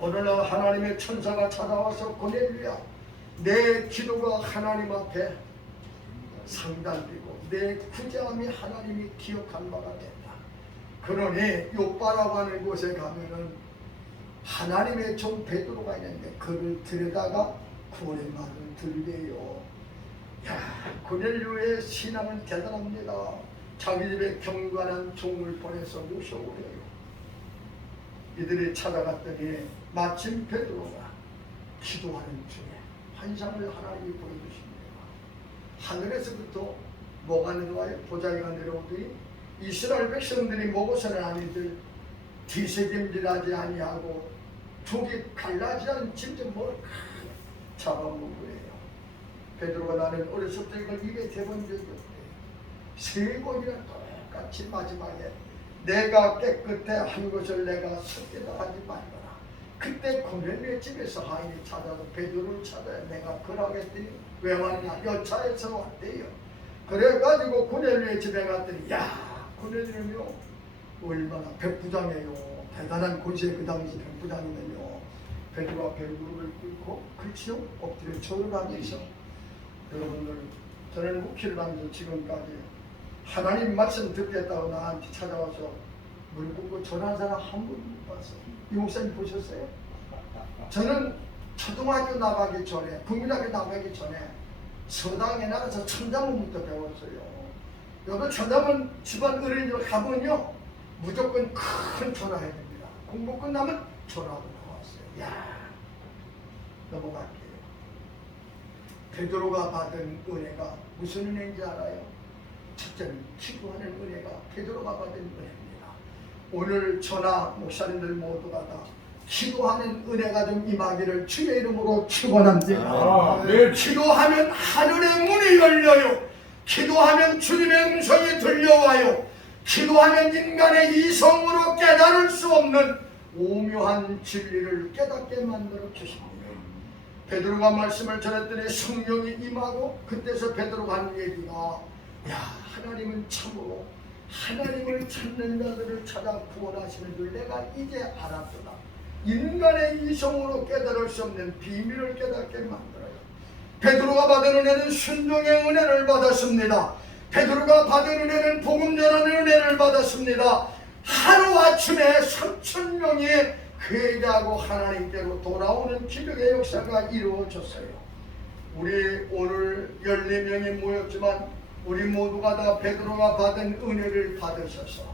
어느 날 하나님의 천사가 찾아와서 고넬료야, 내 기도가 하나님 앞에 상달되고 내 구제함이 하나님이 기억한 바가 됐다. 그러니 요빠라고 하는 곳에 가면은 하나님의 종 베드로가 있는데 그를 들여다가 구원의 말을 들게요. 야, 고넬료의 신앙은 대단합니다. 자기 집에 경건한 종을 보내서 모셔오래요. 이들이 찾아갔더니 마침 베드로가 기도하는 중에 환상을 하나님이 보여주십니다. 하늘에서부터 뭐가 내려와요? 보자기가 내려오더니 이스라엘 백성들이 먹어서는 아니들 뒤새김질하지 아니하고 족이 갈라지 않은 진짜 뭘 잡아먹은 거예요. 베드로가 나는 어렸을 때 이걸 입에 대본 적이 없대요. 세 번이나 똑같이 마지막에 내가 깨끗해 한 것을 내가 섞이다 하지 말거라. 그때 고넬료의 집에서 하인이 찾아서 베드로를 찾아야 내가 그러겠더니 왜 왔냐? 여차에서 왔대요. 그래가지고 고넬료의 집에 갔더니 야, 고넬료는요 얼마나 백부장이에요. 대단한 권세 그 당시 백부장이면요 베드로가 무릎을 꿇고 그렇지요? 엎드려 절을 하면서 여러분들 저는 목회를 하면서 지금까지 하나님 말씀 듣겠다고 나한테 찾아와서 무릎 꿇고 절한 사람 한 분 못 봤어요. 이 목사님 보셨어요? 저는 초등학교 나가기 전에 국민학교 나가기 전에 서당에 나가서 천자문부터 배웠어요. 여러분 천자문 집안 어린이들 가면요 무조건 큰 전화해야 됩니다. 공부 끝나면 전화도 나왔어요. 야, 넘어갈게요. 베드로가 받은 은혜가 무슨 은혜인지 알아요? 첫째는 기도하는 은혜가 베드로가 받은 은혜입니다. 오늘 저나 목사님들 모두가 다 기도하는 은혜가 좀 임하기를 주의 이름으로 축원합니다. 기도하면 하늘의 문이 열려요. 기도하면 주님의 음성이 들려와요. 기도하면 인간의 이성으로 깨달을 수 없는 오묘한 진리를 깨닫게 만들어 주십니다. 베드로가 말씀을 전했더니 성령이 임하고 그때서 베드로가 하는 얘기가 야, 하나님은 참으로 하나님을 찾는 자들을 찾아 구원하시는 줄 내가 이제 알았구나. 인간의 이성으로 깨달을 수 없는 비밀을 깨닫게 만들어요. 베드로가 받은 은혜는 순종의 은혜를 받았습니다. 베드로가 받은 은혜는 복음 전하는 은혜를 받았습니다. 하루아침에 3,000명이 회개하고 하나님께로 돌아오는 기적의 역사가 이루어졌어요. 우리 오늘 14명이 모였지만 우리 모두가 다 베드로가 받은 은혜를 받으셔서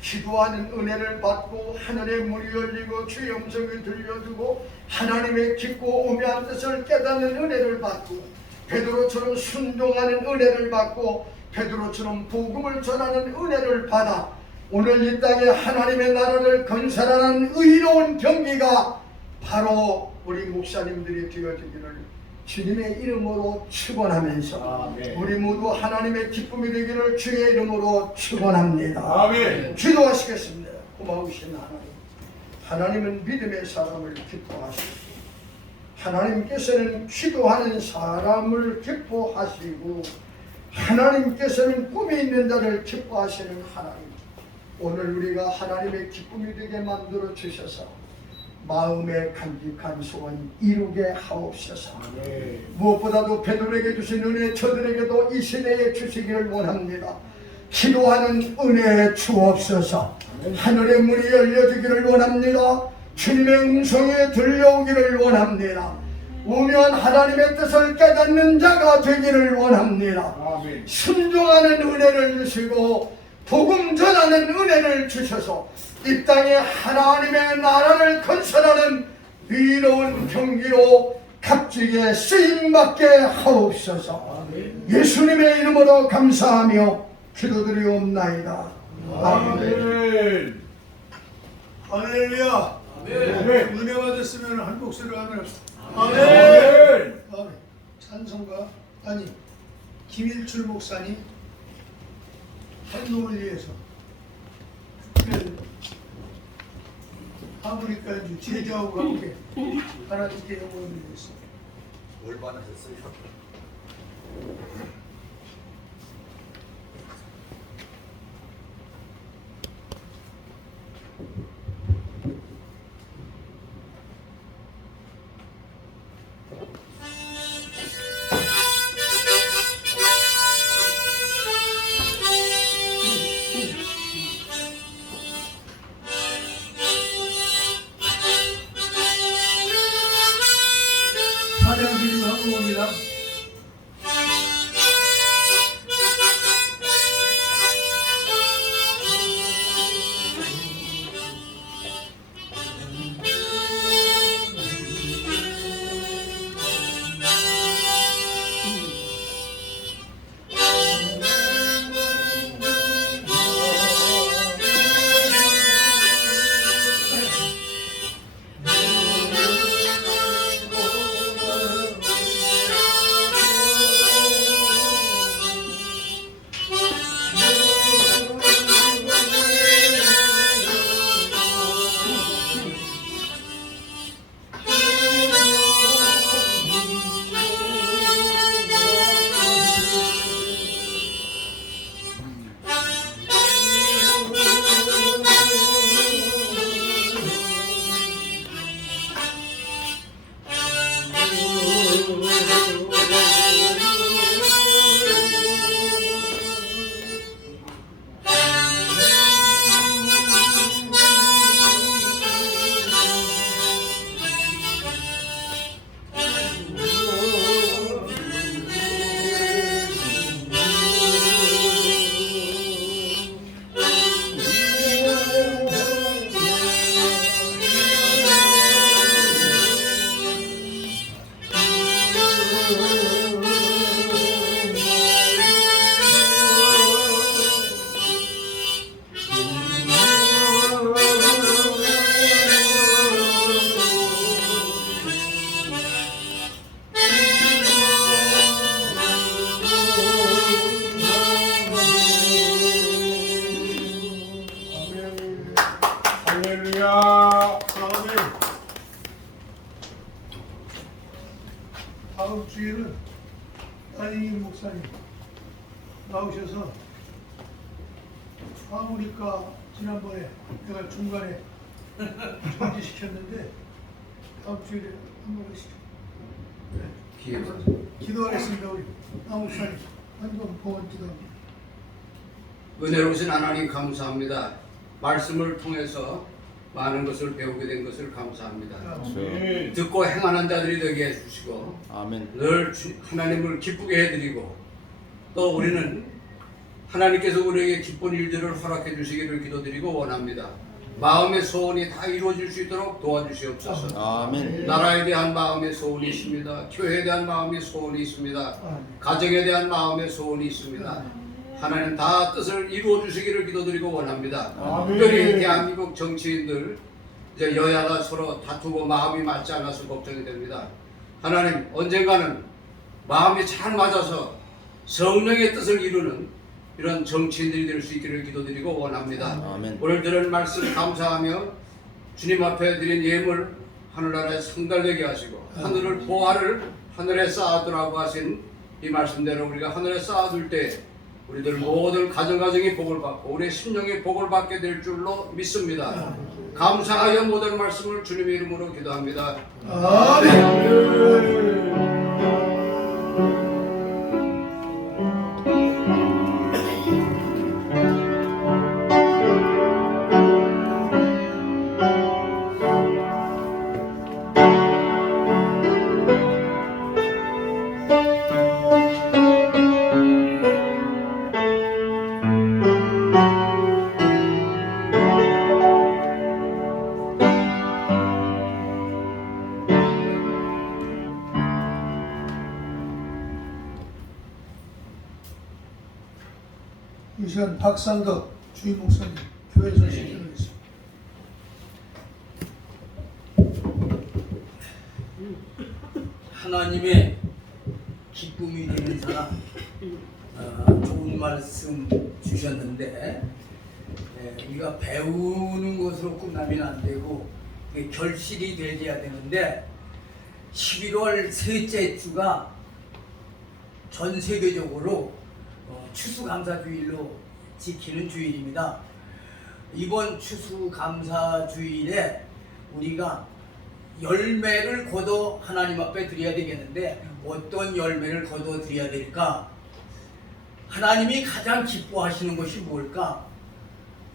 기도하는 은혜를 받고 하늘의 문이 열리고 주의 음성이 들려주고 하나님의 깊고 오묘한 뜻을 깨닫는 은혜를 받고 베드로처럼 순종하는 은혜를 받고 베드로처럼 복음을 전하는 은혜를 받아 오늘 이 땅에 하나님의 나라를 건설하는 의로운 경기가 바로 우리 목사님들이 되어지기를 주님의 이름으로 축원하면서 아멘. 우리 모두 하나님의 기쁨이 되기를 주의 이름으로 축원합니다. 아멘. 기도하시겠습니다. 고마우신 하나님은 믿음의 사람을 기뻐하시고 하나님께서는 기도하는 사람을 기뻐하시고 하나님께서는 꿈이 있는 자를 기뻐하시는 하나님. 오늘 우리가 하나님의 기쁨이 되게 만들어 주셔서 마음의 간직한 소원 이루게 하옵소서. 무엇보다도 베드로에게 주신 은혜 저들에게도 이 시대에 주시기를 원합니다. 기도하는 은혜 주옵소서. 하늘의 문이 열려주기를 원합니다. 주님의 음성이 들려오기를 원합니다. 오면 하나님의 뜻을 깨닫는 자가 되기를 원합니다. 순종하는 은혜를 주시고 복음 전하는 은혜를 주셔서 이 땅에 하나님의 나라를 건설하는 위로운 경기로 값지게 쓰임받게 하옵소서. 예수님의 이름으로 감사하며 기도드리옵나이다. 아멘. 할렐루야. 아멘. 은혜 받았으면 한 목소리로 하늘. 아멘. 아멘. 찬송가 아니 김일출 목사님 행동을 위해서 특별 아프리카 연주 제자하고 함께 하나님께 영광을 드리겠습니다. 뭘 받으셨어요? 사장 드리고 하고 옵니다. 할렐루야. 다음 주에는 안희김 목사님 나오셔서 아프리카 지난번에 내가 중간에 정지시켰는데 다음 주에 한번 하시죠. 네. 기도하겠습니다. 우리 나 목사님 한번 보원 기도합니다. 은혜로우신 하나님 감사합니다. 말씀을 통해서 많은 것을 배우게 된 것을 감사합니다. 아멘. 듣고 행하는 자들이 되게 해주시고 아멘. 늘 하나님을 기쁘게 해드리고 또 우리는 하나님께서 우리에게 기쁜 일들을 허락해 주시기를 기도드리고 원합니다. 마음의 소원이 다 이루어질 수 있도록 도와주시옵소서. 아멘. 나라에 대한 마음의 소원이 있습니다. 교회에 대한 마음의 소원이 있습니다. 가정에 대한 마음의 소원이 있습니다. 하나님 다 뜻을 이루어 주시기를 기도드리고 원합니다. 아멘. 특별히 대한민국 정치인들 이제 여야가 서로 다투고 마음이 맞지 않아서 걱정이 됩니다. 하나님 언젠가는 마음이 잘 맞아서 성령의 뜻을 이루는 이런 정치인들이 될 수 있기를 기도드리고 원합니다. 아멘. 오늘 들은 말씀 감사하며 주님 앞에 드린 예물 하늘나라에 상달되게 하시고 하늘을 보화를 하늘에 쌓아두라고 하신 이 말씀대로 우리가 하늘에 쌓아둘 때 우리들 모든 가정가정이 복을 받고 우리의 심령이 복을 받게 될 줄로 믿습니다. 감사하여 모든 말씀을 주님의 이름으로 기도합니다. 이 시간 박상덕 주임 목사님 교회 소식 전하겠습니다. 하나님의 기쁨이 되는 사람, 좋은 말씀 주셨는데 우리가 배우는 것으로 끝나면 안 되고 이게 결실이 되어야 되는데 11월 셋째 주가 전 세계적으로 추수감사주일로 지키는 주일입니다. 이번 추수감사주일에 우리가 열매를 거둬 하나님 앞에 드려야 되겠는데 어떤 열매를 거둬 드려야 될까? 하나님이 가장 기뻐하시는 것이 뭘까?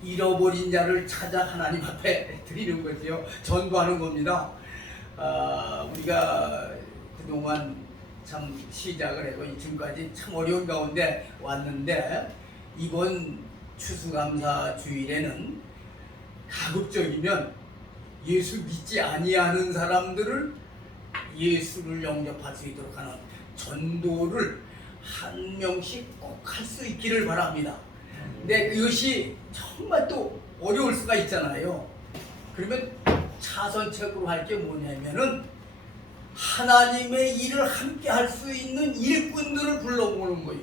잃어버린 자를 찾아 하나님 앞에 드리는 거지요. 전도하는 겁니다. 우리가 그동안 참 시작을 하고 지금까지 참 어려운 가운데 왔는데 이번 추수감사 주일에는 가급적이면 예수 믿지 아니하는 사람들을 예수를 영접할 수 있도록 하는 전도를 한 명씩 꼭 할 수 있기를 바랍니다. 근데 이것이 정말 또 어려울 수가 있잖아요. 그러면 차선책으로 할 게 뭐냐면은 하나님의 일을 함께 할 수 있는 일꾼들을 불러보는 거예요.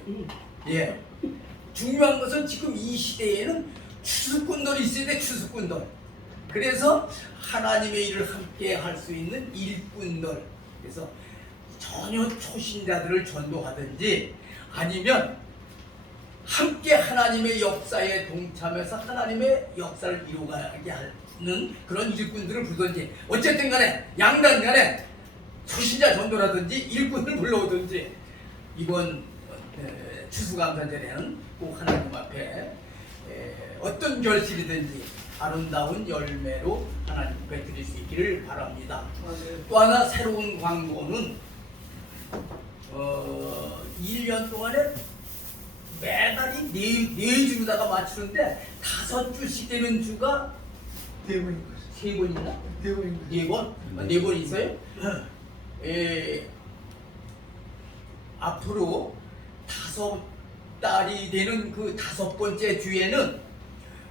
예. 중요한 것은 지금 이 시대에는 추수꾼들이 있어야 돼, 추수꾼들. 그래서 하나님의 일을 함께 할 수 있는 일꾼들. 그래서 전혀 초신자들을 전도하든지 아니면 함께 하나님의 역사에 동참해서 하나님의 역사를 이루어가게 하는 그런 일꾼들을 부르든지 어쨌든 간에 양단 간에 초신자 전도라든지 일꾼을 불러오든지 이번 추수감사절에는 꼭 하나님 앞에 어떤 결실이든지 아름다운 열매로 하나님 앞에 드릴 수 있기를 바랍니다. 또 하나 새로운 광고는 1년 동안에 매달이 네 주로다가 맞추는데 5주씩 되는 주가 대본인 거죠. 3번 있나? 대본인 거죠. 4번? 4번 있어요? 앞으로 5달이 되는 그 5번째 주에는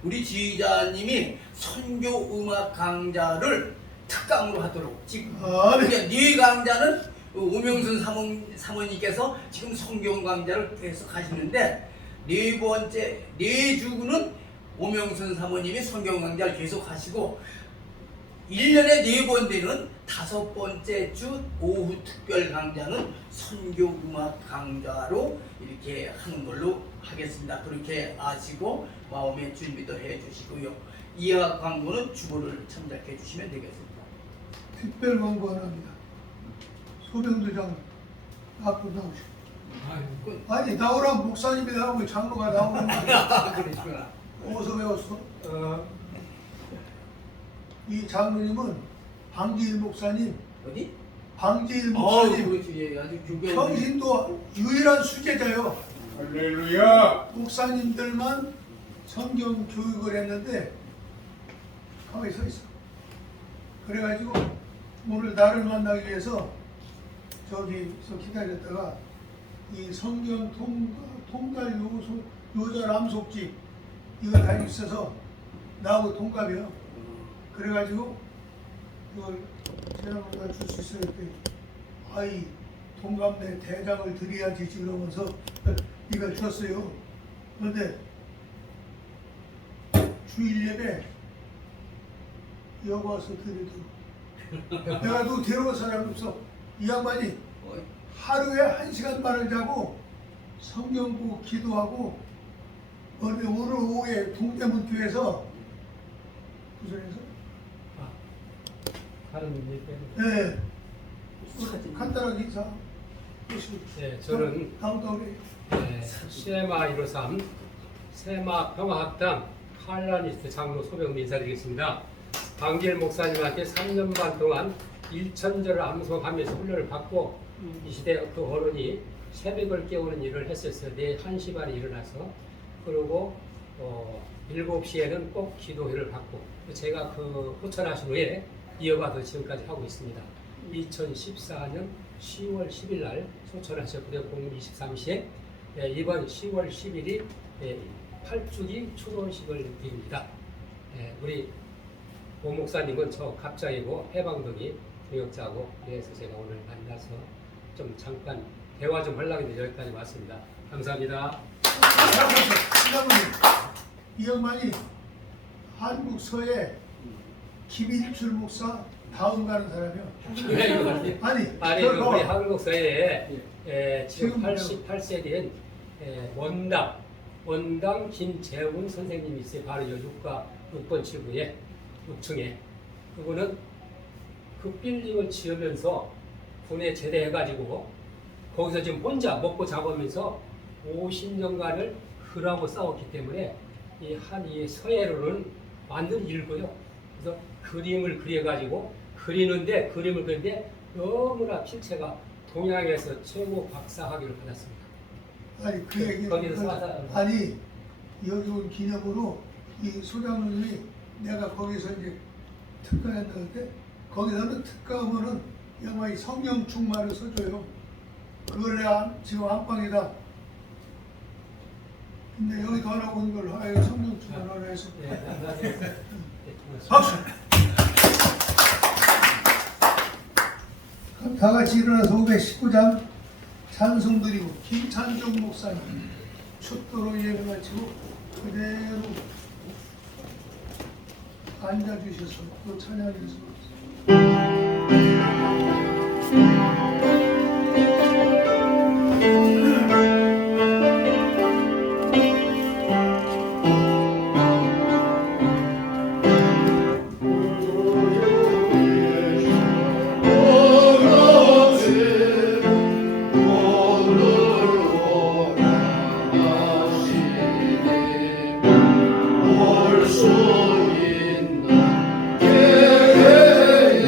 우리 지휘자님이 선교 음악 강좌를 특강으로 하도록 지금 네 강좌는 오명순 사모님께서 지금 성경 강좌를 계속 하시는데 네 주는 오명순 사모님이 성경 강좌를 계속 하시고 1년에 4번 되는 5번째 주 오후 특별 강좌는 선교 음악 강좌로 이렇게 하는 걸로 하겠습니다. 그렇게 아시고 마음의 준비도 해 주시고요. 이하 광고는 주보를 참작해 주시면 되겠습니다. 특별 광고 하나 합니다. 소병도장 앞으로 나오시고. 아니 나오라고 목사님이 나오고 장로가 나오는 거야. 그러시구나. 어디서 배웠어? 이 장로님은 방지일 목사님. 어디? 방지일 목사님. 그렇지. 예, 아주 유배. 평신도 유일한 수제자요. 할렐루야. 목사님들만 성경 교육을 했는데 가만히 서 있어. 그래가지고 오늘 나를 만나기 위해서 저기서 기다렸다가 이 성경 통달 요절 암속집 이거 다 있어서 나하고 동갑이요. 그래가지고 이걸 제가 줄 수 있어요. 아이 동갑내 대장을 드려야지 그러면서 이걸 줬어요. 그런데 주일 예배 여기 와서 드리도록 내가 누구 데려올 사람이 없어. 이 양반이 하루에 1시간만을 자고 성경 보고 기도하고 오늘 오후에 동대문 교회에서 부산에서 다른 얘기. 네 간단하게 인사. 네, 저는 세마 153 세마 평화학당 칼라니스트 장로 소병 인사드리겠습니다. 방길 목사님한테 3년 반 동안 일천절을 암송하면서 훈련을 받고 이 시대 또 어른이 새벽을 깨우는 일을 했었어요. 내일 1시 반에 일어나서 그리고 7시에는 꼭 기도회를 받고 제가 그 호천하신 후에 이어가서 지금까지 하고 있습니다. 2014년 10월 10일 날 소천하셨고요. 공일 23시에 이번 10월 10일이 8주기 추도식을 드립니다. 우리 오 목사님은 저 갑자기고 해방동이 동역자고, 그래서 제가 오늘 만나서 좀 잠깐 대화 좀 하려고 했는데 여기까지 왔습니다. 감사합니다. 이 양반이 한국 서예 김일출 목사 다음 가는 사람이요. 아니 그 우리 한국 서예에 지금 지금 88세 된 원당 김재훈 선생님이 있어요. 바로 이 6번 7구에 6층에. 그분은 그 빌딩을 지으면서 군에 제대해가지고 거기서 지금 혼자 먹고 잡으면서 50년간을 그하고 싸웠기 때문에 이 서예로는 완전히 일고요. 그래서 그림을 그려가지고 그림을 그리는데 너무나 필체가 동양에서 최고 박사학위를 받았습니다. 아니 그 얘기 거기서 아니 여기 온 기념으로 이 소장님이 내가 거기서 이제 특강했는데 거기서는 특강하면은 영화의 성령 충만을 써줘요. 그걸 내가 지금 안방에다. 근데 여기 더 하나 온 걸 하여 성령 충만을 해서. 박수. 그럼 다 같이 일어나서 519장 찬송 드리고 김찬종 목사님 춥도록 예배 마치고 그대로 앉아주셔서 또 찬양해 주시고. 수 있는 계획에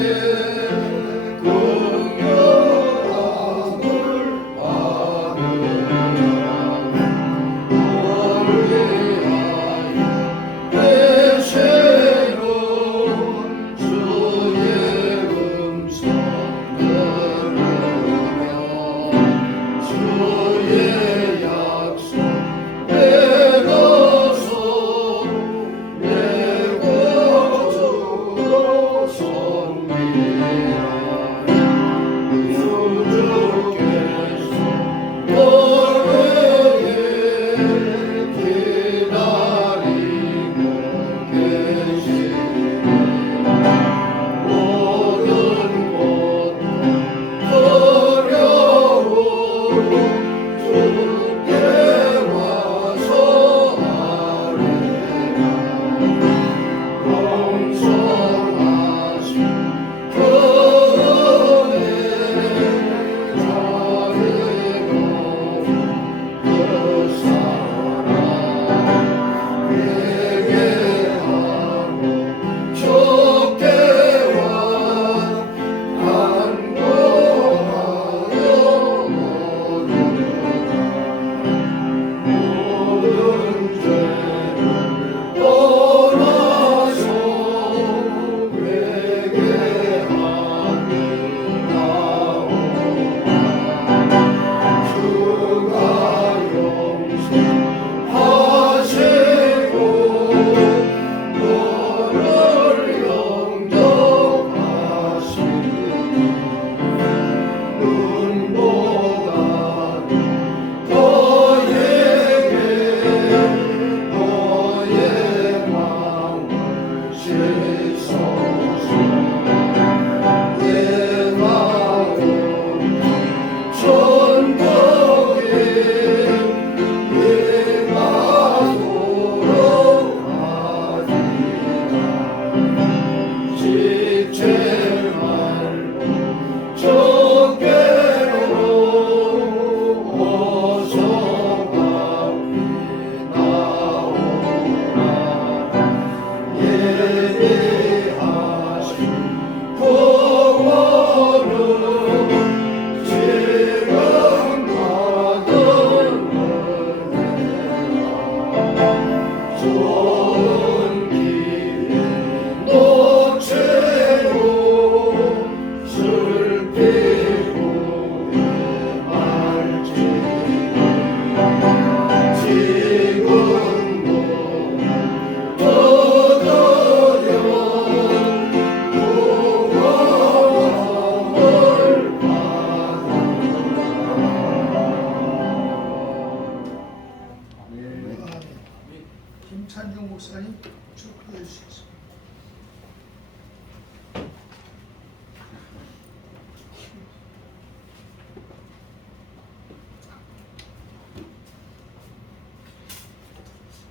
김찬중 목사님 축복해 주시겠습니다.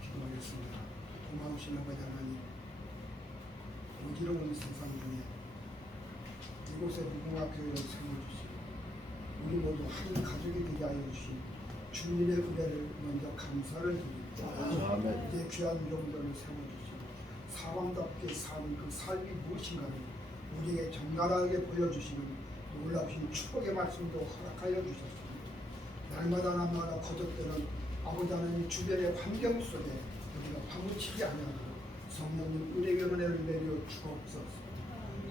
기도하겠습니다. 고마우신 아버지 하나님, 어지러운 세상 중에 이곳에 무궁화교회를 세워주시고 우리 모두 한 가족이 되게 하여 주신 주님의 은혜를 먼저 감사를 드립니다. 아멘. 이제 귀한 용도를 세워주시고 사람답게 사는 그 삶이 무엇인가를 우리에게 적나라하게 보여주시는 놀라우신 축복의 말씀도 허락하여 주셨습니다. 날마다 거듭되는 아버지 하나님 주변의 환경 속에 우리가 파묻히지 않으고 성령님 은혜의 은혜를 내려 주옵소서.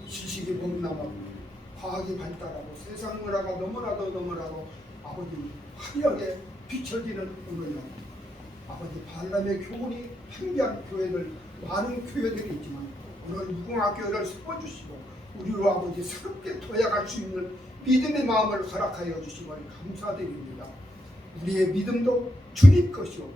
지식이 범람하고 과학이 발달하고 세상 문화가 너무나도 아버지 화려하게 비춰지는 오늘날 아버지 발람의 교훈이 팽배한 교회들 많은 교회들이 있지만 오늘 무궁화교회를 세워주시고 우리로 아버지 새롭게 도약할 수 있는 믿음의 마음을 허락하여 주시면 감사드립니다. 우리의 믿음도 주님 것이요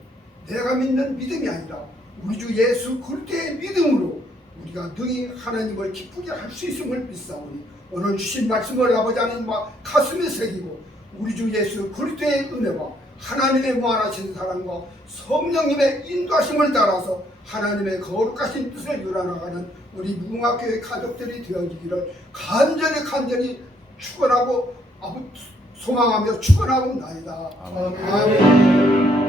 내가 믿는 믿음이 아니라 우리 주 예수 그리스도의 믿음으로 우리가 능히 하나님을 기쁘게 할 수 있음을 믿사오니 오늘 주신 말씀을 아버지 하나님 가슴에 새기고 우리 주 예수 그리스도의 은혜와 하나님의 무한하신 사랑과 성령님의 인도하심을 따라서 하나님의 거룩하신 뜻을 이루어나가는 우리 무궁화교회 가족들이 되어지기를 간절히 축원하고 소망하며 축원하옵나이다. 아멘. 아멘.